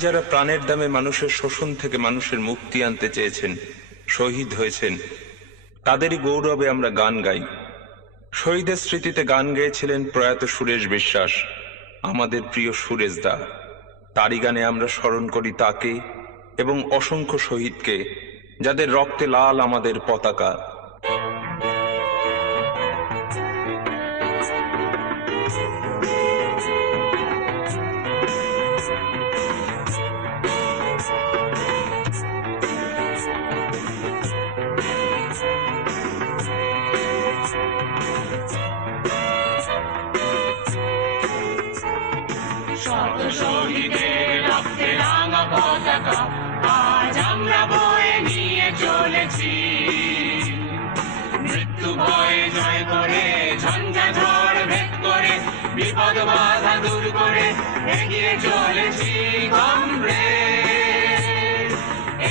যারা প্রাণের দামে মানুষের শোষণ থেকে মানুষের মুক্তি আনতে চেয়েছেন, শহীদ হয়েছেন, তাদেরই গৌরবে আমরা গান গাই। শহীদের স্মৃতিতে গান গেয়েছিলেন প্রয়াত সুরেশ বিশ্বাস, আমাদের প্রিয় সুরেশ দা। তারই গানে আমরা স্মরণ করি তাকে এবং অসংখ্য শহীদকে, যাদের রক্তে লাল আমাদের পতাকা। শত শহীদের রক্তে রাঙা পতাকা আজ আমরা বয়ে নিয়ে চলেছি। মৃত্যু ভয়ে জয় করে, ঝঞ্ঝা ঝড় ভেদ করে, বিপদ বাধা দূর করে এগিয়ে চলেছি কমরেড,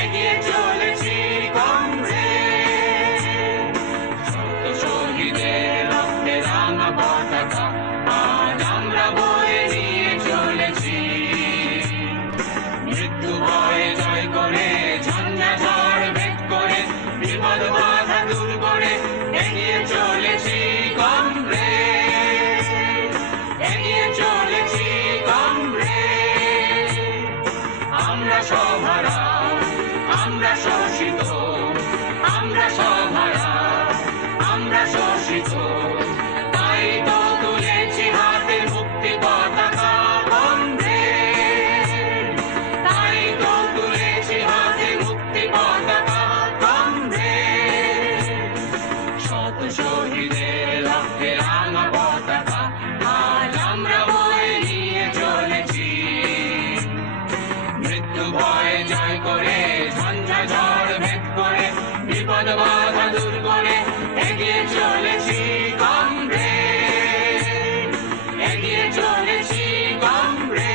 এগিয়ে চলেছি কমরেড। শত শহীদের রক্তে রাঙা পতাকা আজ আমরা বয়ে নিয়ে চলেছি। মৃত্যু ভয়ে জয় করে, ঝঞ্ঝা ঝড় ভেদ করে, বিপদ বাধা দূর করে এগিয়ে চলেছি কমরেড, এগিয়ে চলেছি কমরেড। আমরা সভারা, আমরা শোষিত, আমরা সভারা, আমরা শোষিত, তাই তো তুলেছি হাতে মুক্তি পতাকা কমরেড, তাই তো তুলেছি হাতে মুক্তি পতাকা কমরেড। শত শহীদের রক্তে রাঙা পতাকা আজ আমরা বয়ে নিয়ে চলেছি। মৃত্যু ভয়ে জয় করে, ঝঞ্ঝা ঝড় ভেদ করে, বিপদ বাধা দূর করে এগিয়ে চলেছি কমরেড, এগিয়ে চলেছি কমরেড।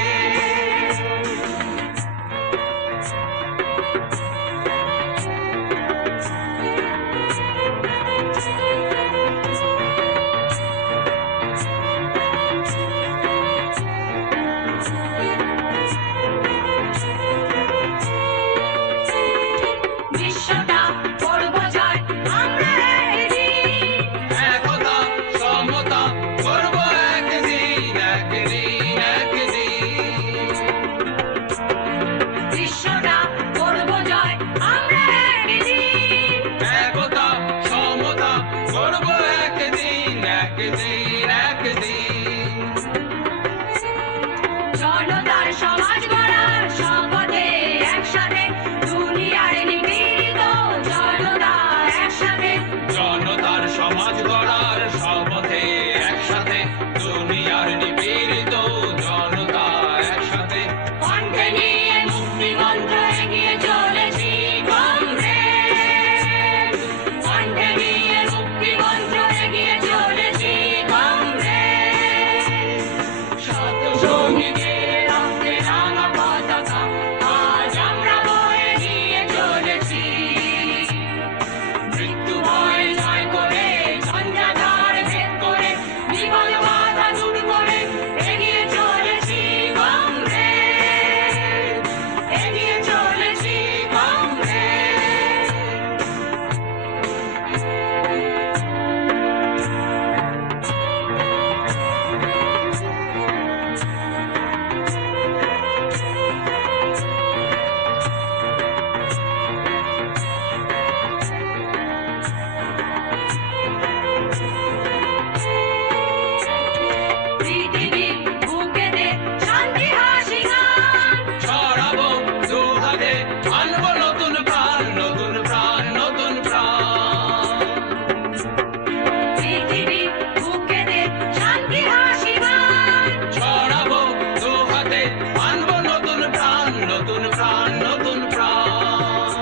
বিশ্বটা করব জয় আমরা একদিন, একতা সমতা করব একদিন, একদিন, একদিন। বিশ্বটা করব জয় আমরা একদিন, একতা সমতা করব একদিন, একদিন, একদিন। জনতার সমাজ গড়ার শপথে একসাথে দুনিয়ার নিপীড়িত জনতা একসাথে, জনতার সমাজ গড়ার শপথে একসাথে দুনিয়ার নিপীড়িত জনতা একসাথে। কণ্ঠে নিয়ে মুক্তি মন্ত্র এগিয়ে চলেছি কমরেড, কণ্ঠে নিয়ে মুক্তি মন্ত্র এগিয়ে চলেছি কমরেড। শত শহীদের রক্তে রাঙা পতাকা আজ আমরা বয়ে নিয়ে চলেছি। মৃত্যু ভয় জয় করে, ঝঞ্ঝা ঝড় ভেদ করে, বিপদ বাধা দূর করে এগিয়ে চলেছি কমরেড, এগিয়ে চলেছি কমরেড। পৃথিবীর বুকেতে শান্তি হাসি গান ছড়াবো দুহাতে, আনবো নতুন প্রাণ, নতুন প্রাণ, নতুন প্রাণ। পৃথিবীর বুকেতে শান্তি হাসি গান ছড়াবো দুহাতে, আনবো নতুন প্রাণ, নতুন প্রাণ, নতুন প্রাণ।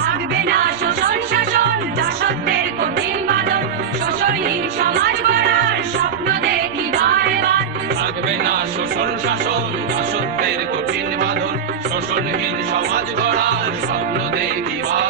থাকবে না শোষণ শাসন, দাসত্বের কঠিন বাঁধন, শোষণহীন সমাজ গড়ার স্বপ্ন দেখি বারে বার। থাকবে না শোষণ শাসন, দাসত্বের কঠিন বাঁধন, শোষণহীন সমাজ গড়ার স্বপ্ন দেখি বারে